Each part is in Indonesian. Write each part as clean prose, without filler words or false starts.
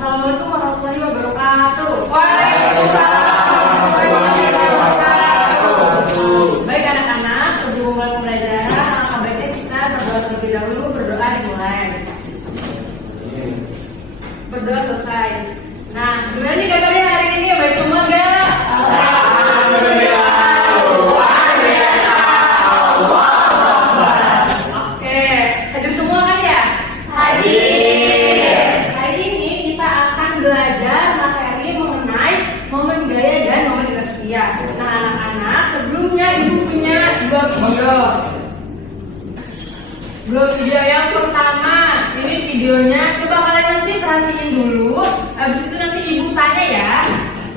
Assalamualaikum warahmatullahi wabarakatuh. Waalaikumsalam warahmatullahi wabarakatuh. Baik anak-anak, sebelum mulai pembelajaran, alangkah baiknya kita berdoa terlebih dahulu. Berdoa dimulai. Berdoa selesai. Nah, gimana nih kabarnya hari ini? Baik semua gak? Alhamdulillah, luar biasa. Oke, hadir semua kan ya? Hadir. Hari ini kita akan belajar materi mengenai momen gaya dan momen inersia. Nah, anak-anak, sebelumnya ibu punya dua video. Dua video yang pertama, ini videonya. Coba kalian nanti perhatiin dulu. Habis itu nanti ibu tanya ya.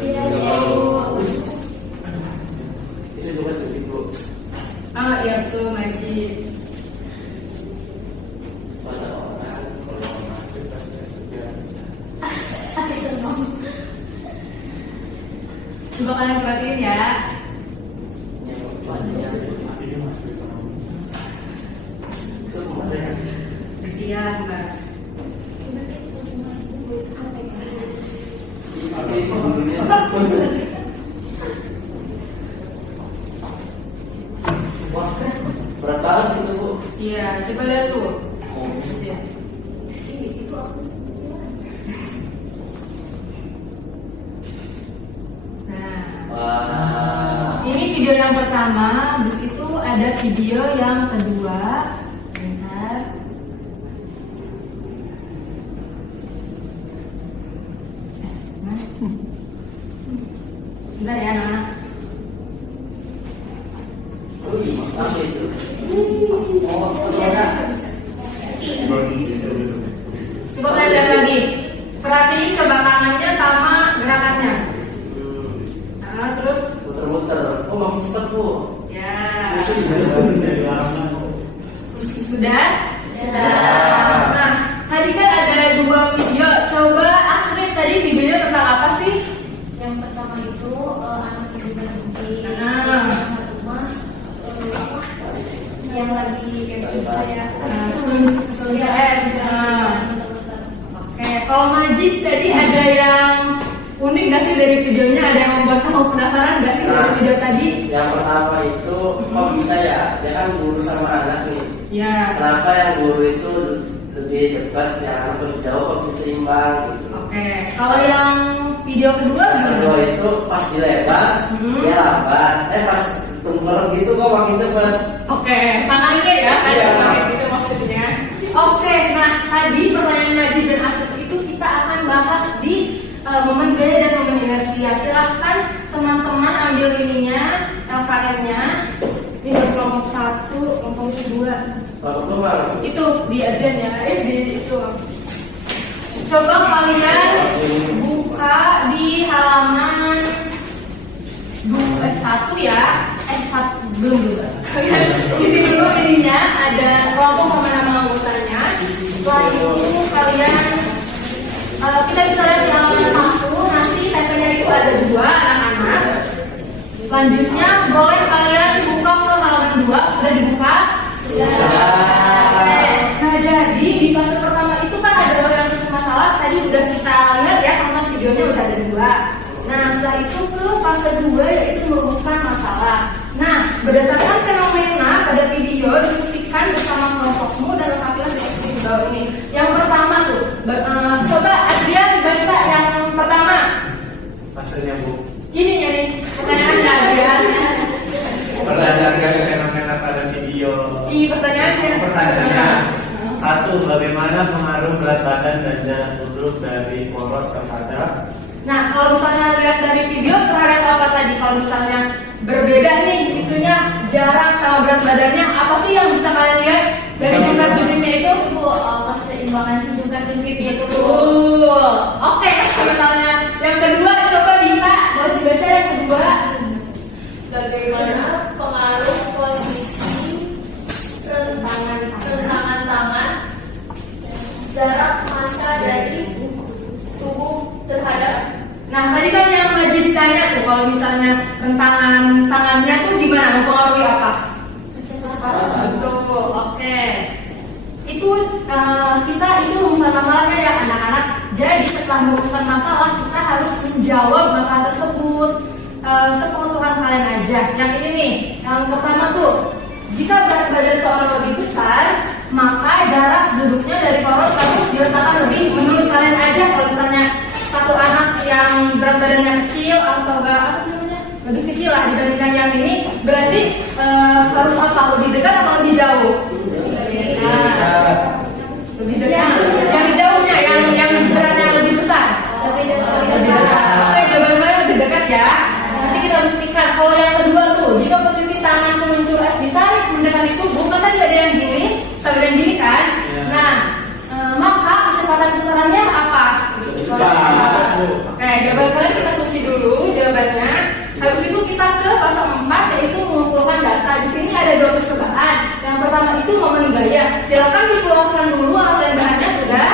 Iya, Bu. Ini bukan sedih, Bu. Oh iya betul, Majid. Masa orang kalau masuk pasti juga bisa. Coba kalian perhatiin ya. Iya, Mbak. Berat banget itu, Bu. Iya, coba lihat tuh. Ya. Nah, Wah. ini video yang pertama. Habis itu ada video yang kedua. Bentar. Bentar ya, anak-anak. Oh, bisa itu. Coba kalian lihat lagi. Perhatiin coba tangannya sama gerakannya. Nah, terus Muter-muter. Oh, makin cepat, Bu. ya. Sudah. Sudah? Nah, tadi kan ada dua video. Coba Astrid, tadi videonya tentang apa sih? Yang pertama itu anak ibu dan uji. Nah. Yang satu mah apa? Yang lagi saya Oke, kalau Majid tadi ada yang unik gak sih dari videonya? Ada yang membuat kamu penasaran gak sih dari video tadi? Yang pertama itu, kok bisa ya? Dia kan guru sama anak nih. Ya. Kenapa yang guru itu lebih cepat, yang anak lebih jauh, kok bisa seimbang gitu? Oke, kalau yang video kedua Yang kedua gimana? itu pas dilebar, dia lambat. Pas tenggelam gitu kok makin cepat. Oke, tangannya ya, Iya. kayak gitu maksudnya. Oke, nah tadi pertanyaan Majid dan Astrid itu kita akan bahas di momen gaya dan momen inersia. Silahkan teman-teman ambil ininya, LKM-nya. Ini dari kelompok 1, kelompok 2. Kalau keluar, Itu di Adrian ya, di itu. Coba kalian buka di halaman 1 ya. 1 belum bisa. Kalian isi dulu ininya, ada kelompok sama nama anggotanya. Setelah itu kalian kita bisa lihat di halaman 1. Nanti TP-nya itu ada 2 anak-anak. Selanjutnya boleh kalian buka ke halaman 2. Sudah dibuka? Sudah. Nah, jadi di fase pertama itu kan ada orientasi masalah. Tadi udah kita lihat ya, karena videonya udah ada 2. Nah, setelah itu ke fase 2 yaitu merumuskan masalah. Nah, berdasarkan fenomena pada video diskusikan bersama kelompokmu dan lengkapilah diskusi di bawah ini. Yang pertama tuh, coba Adrian baca yang pertama. maksudnya Bu. Ini nih, pertanyaannya Adrian. Berdasarkan fenomena pada video. Iya, pertanyaannya. Pertanyaannya, satu, bagaimana pengaruh berat badan dan jarak duduk dari poros terhadap? Nah, kalau misalnya lihat dari video terhadap apa tadi? Kalau misalnya berbeda nih, itunya jarak sama berat badannya, apa sih yang bisa kalian lihat dari jumlah duduknya itu? itu keseimbangan sejumlah duduknya itu. Betul. Oke, misalnya yang kedua, coba Dita, mau dibaca yang kedua. Bagaimana pengaruh posisi rentangan tangan, jarak massa dari tubuh terhadap. Nah, tadi kan yang Majid ditanya tuh, kalau misalnya rentangan tangannya tuh gimana, mempengaruhi apa? Betul, oke. Itu kita itu masalahnya ya anak-anak. Jadi setelah setelah merumuskan masalah, kita harus menjawab masalah tersebut. Sepengetahuan kalian aja. Yang ini nih, yang pertama tuh, jika berat badan seorang lebih besar, maka jarak duduknya dari poros harus diletakkan lebih. Menurut kalian aja, kalau misalnya satu anak yang berat badannya kecil atau lebih kecil lah dibandingkan yang ini, berarti harus apa? Lebih dekat atau lebih jauh? Lebih dekat. Yang jauhnya, yang beratnya lebih besar. Lebih dekat. Oke, jawaban kalian lebih dekat ya. Nanti kita buktikan. Kalau yang kedua tuh, jika posisi tangan meluncur es ditarik mendekati tubuh, kan tadi ada yang gini, tapi yang gini kan. Nah, maka kecepatan putarannya apa? Oke, jawaban kalian kita kunci dulu jawabannya. Habis itu kita ke fase 4, yaitu mengumpulkan data. Di sini ada 2 percobaan. Yang pertama itu momen gaya. Silakan dikeluarkan dulu alasan bahannya sudah.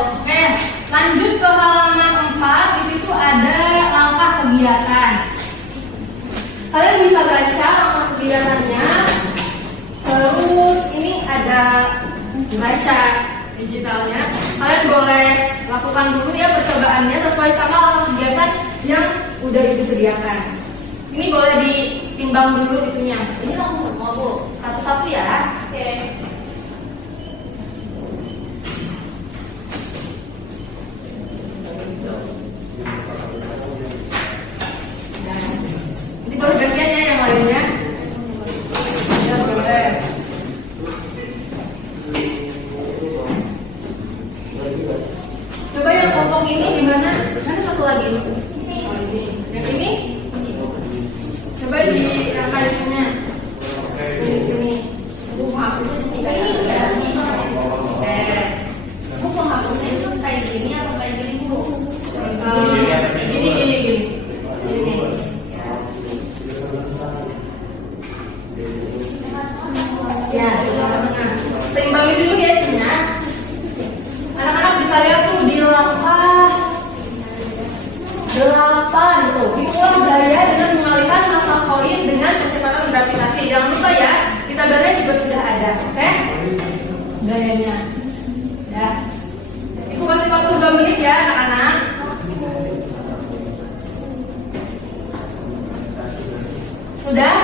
Oke, lanjut ke halaman 4. Di situ ada langkah kegiatan. Kalian bisa baca langkah kegiatannya. Terus ini ada baca digitalnya. Kalian boleh lakukan dulu ya percobaannya sesuai sama langkah kegiatan yang udah ibu sediakan. Ini boleh ditimbang dulu itunya. Ini langsung mau bu satu-satu ya. Oke. Nah, ini baru bagian ya yang lainnya. Ya boleh. Coba yang kelompok ini gimana? Ada satu lagi. Yang ini coba diangkatnya ini buku hapusnya buku hapusnya itu kayak gini atau kayak gini bu? Gini. Ya, seimbangin dulu ya itunya. Anak-anak bisa lihat tuh di langkah 8 tuh. Itulah gaya dengan mengalihkan massa koin dengan kecepatan gravitasi. Jangan lupa ya, di tabelnya juga sudah ada, oke? Gayanya. Ya. Ibu kasih waktu 2 menit ya anak-anak. Sudah?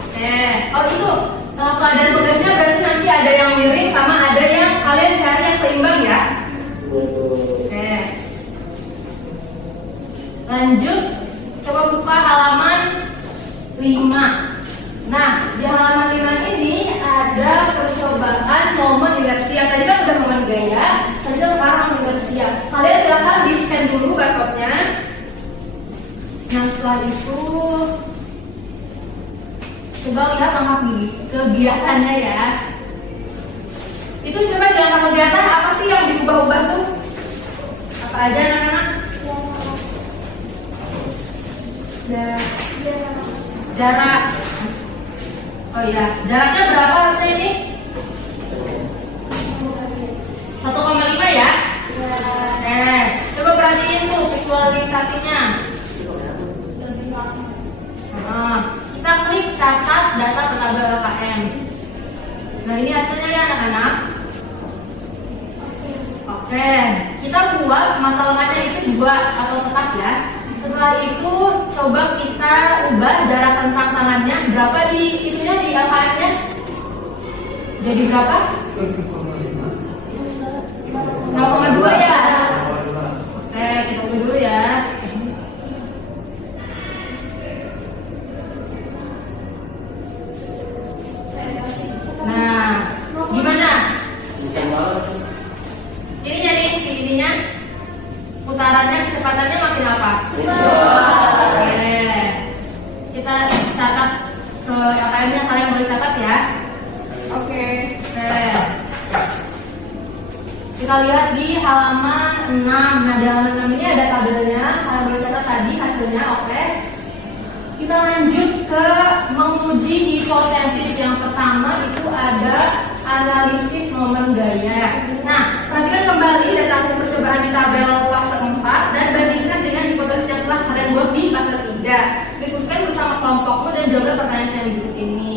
Oke. Oh itu keadaan tugasnya berarti nanti ada yang miring sama ada yang kalian cari yang seimbang ya. Oke. Lanjut, coba buka halaman 5. Nah, di halaman 5 ini ada percobaan momen inersia. Tadi kan udah momen gaya, sekarang inersia. Kalian silakan di scan dulu barcode-nya. Nah, setelah itu coba lihat langkah kegiatannya ya. Itu coba di langkah kegiatan apa sih yang diubah-ubah tuh? Apa aja anak-anak? Jarak. Oh iya, jaraknya berapa harusnya ini? 1,5 ya? Coba perhatiin tuh visualisasinya. Kita klik catat data ke tabel LKM. Nah ini hasilnya ya anak-anak. Oke, kita buat masalahnya itu 2 atau setap ya. Setelah itu coba kita ubah jarak rentang tangannya berapa di isunya di LKM-nya. Jadi berapa? 0,2 ya. Oke, kita ubah dulu ya. Nah, gimana? Ininya putarannya kecepatannya makin apa? Oke. Kita catat ke LKM-nya, kalian boleh catat ya. Oke. Kita lihat di halaman 6. Nah, di halaman 6 ini ada tabelnya. Kalian boleh catat tadi hasilnya, oke. Kita lanjut ke menguji hipotesis. Yang pertama itu ada analisis momen gaya. Nah, perhatikan kembali data hasil percobaan di tabel fase 4 dan bandingkan dengan hipotesis yang telah kalian buat di fase 3. Diskusikan bersama kelompokmu dan jawab pertanyaan yang berikut ini.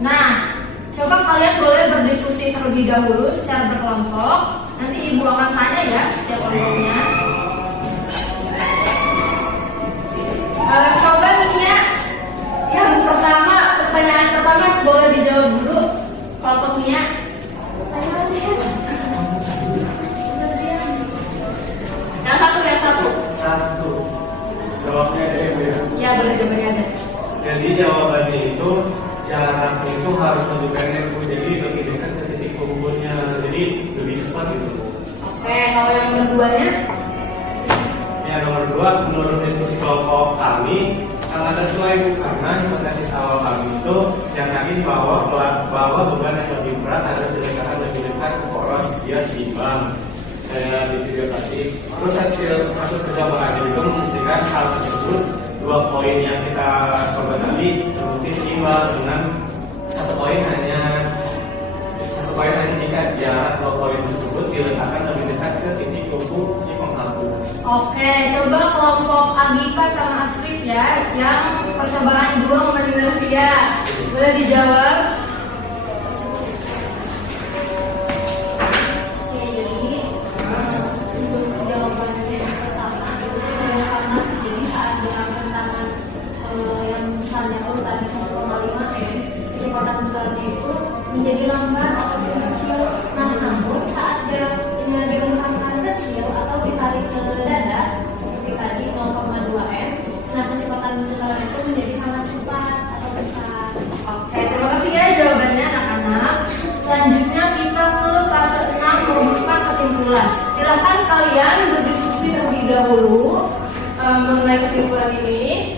Nah, coba kalian boleh berdiskusi terlebih dahulu secara berkelompok. Nanti ibu akan tanya ya setiap orangnya. Coba Nia, yang pertama, pertanyaan pertama boleh dijawab dulu. Kelompok Nia. Yang satu. Satu. Jawabnya DM ya. Ya, boleh jawabannya aja. Jadi jawabannya itu jarak itu harus lebih pendek Bu. Jadi lebih dekat ke titik kumpulnya. Jadi lebih cepat gitu Bu. Oke, kalau yang keduanya? Yang nomor 2, menurut diskusi kelompok kami sangat sesuai Bu, karena hipotesis awal kami itu yang tadi di bawah beban yang lebih berat harus dilekatkan lebih dekat ke poros dia seimbang. Saya di video tadi terus hasil masuk ke jawabannya itu membuktikan hal tersebut. 2 poin yang kita coba tadi terbukti seimbang dengan 1 poin hanya jika jarak 2 poin tersebut diletakkan lebih dekat ke titik kumpul si penghapus. Oke, coba kelompok Agipa sama Astrid ya, yang percobaan 2 membanding Rusia. Boleh dijawab? Oke, jadi untuk jawabannya yang pertama itu karena jadi saat gerakan tangan yang misalnya tadi 1,5 M, kecepatan putarnya itu menjadi lambat atau lebih kecil. Nah, namun saat geraknya direntangkan kecil atau ditarik ke dada seperti tadi 0,2 M, nah kecepatan putarnya itu menjadi sangat cepat atau besar. Oke, terima kasih ya jawabannya anak-anak. Selanjutnya kita ke fase 6 merumuskan kesimpulan. Silahkan kalian berdiskusi terlebih dahulu mengenai kesimpulan ini.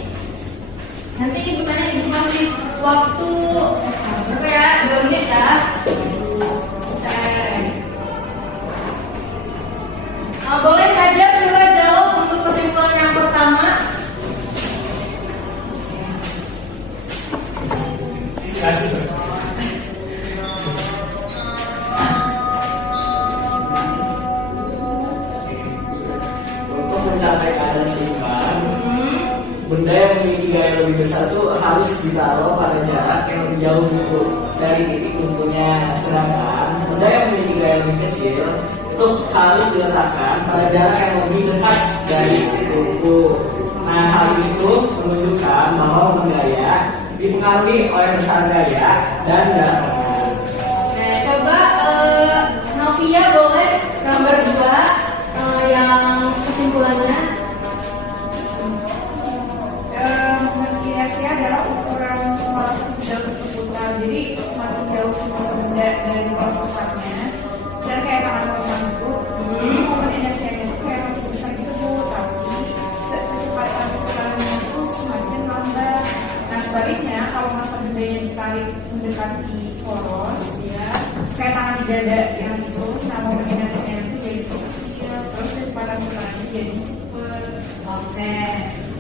Nanti ibu tanya, ibu kasih waktu berapa ya? 2 menit ya. Boleh Hajar coba jawab untuk kesimpulan yang pertama. Kasih. Untuk mencapai keadaan seimbang, benda yang memiliki gaya lebih besar itu harus ditaruh pada jarak yang lebih jauh dulu dari titik kumpulnya. Sedangkan benda yang memiliki gaya lebih kecil itu harus diletakkan pada jarak yang lebih dekat dari titik kumpul. Nah, hal itu menunjukkan bahwa momen gaya dipengaruhi oleh besar gaya dan jarak tengah. Nah, coba Novia boleh gambar 2 yang kesimpulannya. Menginasi adalah ukuran kepala benda berputar. Jadi semakin jauh semua benda dari kepala pusatnya, dan kayak tangan itu, momen inersianya itu kayak makin besar gitu Bu. Tapi kecepatan putarannya itu semakin lambat. Nah sebaliknya kalau masa bendanya ditarik mendekati poros, ya kayak tangan di dada yang itu, nah momen inersianya itu jadi kecil, terus kecepatan putarannya jadi cepet.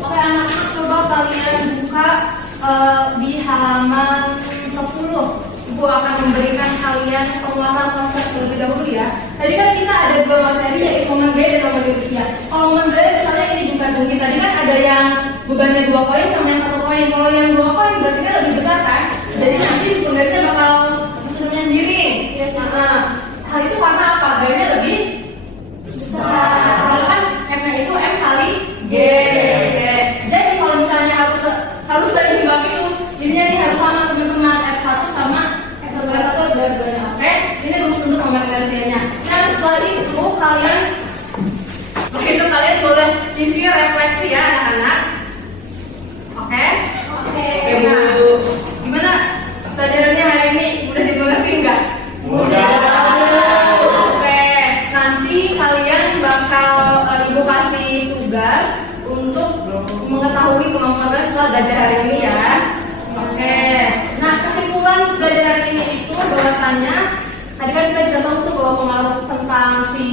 Oke, anak-anak coba kalian buka di halaman 10. Ibu akan memberikan kalian penguatan konsep terlebih dahulu ya. Tadi kan kita ada 2 materi, yaitu momen gaya dan momen inersia. Kalau momen gaya misalnya ini bukan mungkin, tadi kan ada yang bebannya 2 poin sama yang 1 poin. Kalau yang 2 poin berarti kan lebih besar kan? Jadi nanti penggarisnya bakal miring. Nah, hal itu karena apa? Gayanya lebih besar. Soalnya kan M-nya itu M kali G. Jadi kalau misalnya harus seimbang itu, ininya nih harus sama teman-teman, F1 sama F1 dua-duanya. Oke, ini rumus untuk momen inersianya. Nah setelah itu kalian boleh review refleksi ya anak-anak. Oke. Nah, gimana pelajarannya hari ini? Udah dimengerti nggak? Mudah. Oke, nanti kalian bakal ibu kasih tugas untuk mengetahui kemampuan kalian setelah belajar hari ini ya. Oke. Nah, kesimpulan belajar hari ini itu bahwasannya tadi kan kita bisa tahu tuh bahwa pengaruh tentang si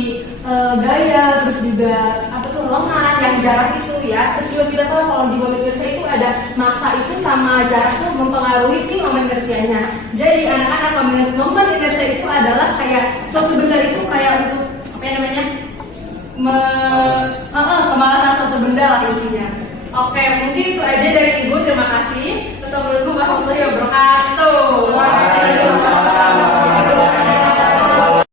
gaya, terus juga apa tuh lengan, yang jarak itu ya. Terus juga kita tahu kalau di momen inersia itu ada massa itu sama jarak tuh mempengaruhi si momen inersianya. Jadi anak-anak momen inersia itu adalah kayak suatu benda itu kayak untuk apa yang namanya pemalasan suatu benda lah intinya. Oke, mungkin itu aja dari ibu. Terima kasih. Assalamualaikum warahmatullahi wabarakatuh.